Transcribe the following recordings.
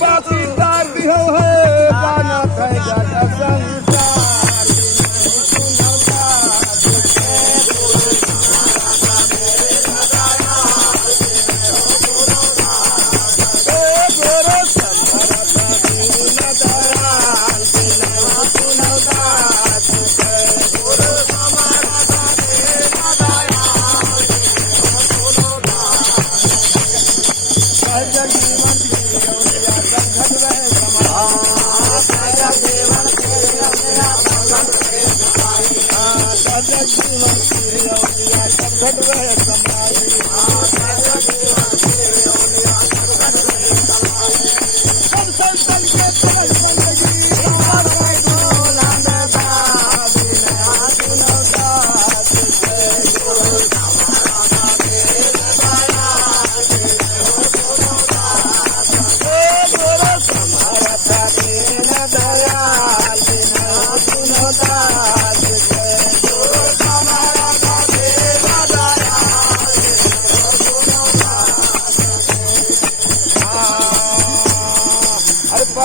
पाटीदार दिहो है गाना कह जाता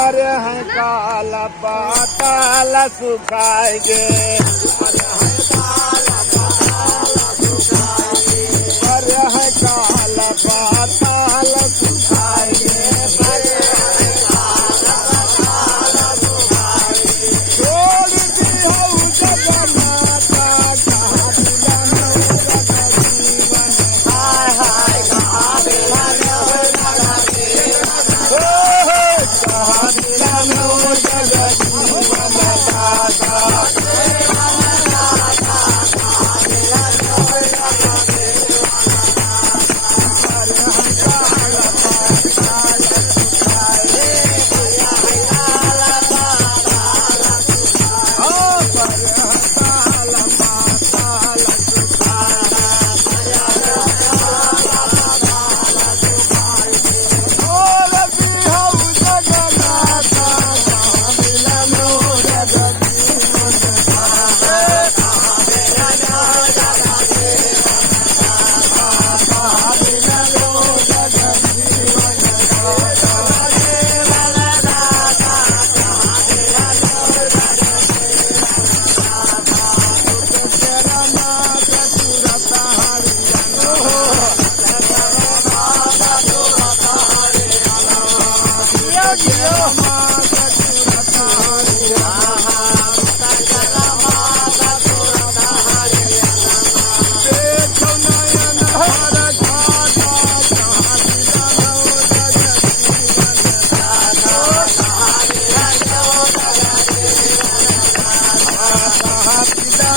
संसार है काला पाताल सुखाएंगे पर है काला पाताल सुखाएंगे छोड़ दी हो जगन्नाथा कहाँ दिलाना होगा जीवन हाय हाय कहाँ दिलाना होगा जीवन कहाँ दिलाना होगा जीवन दाता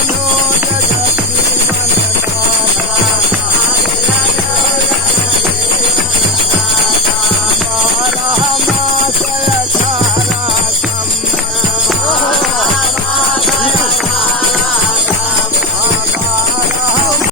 no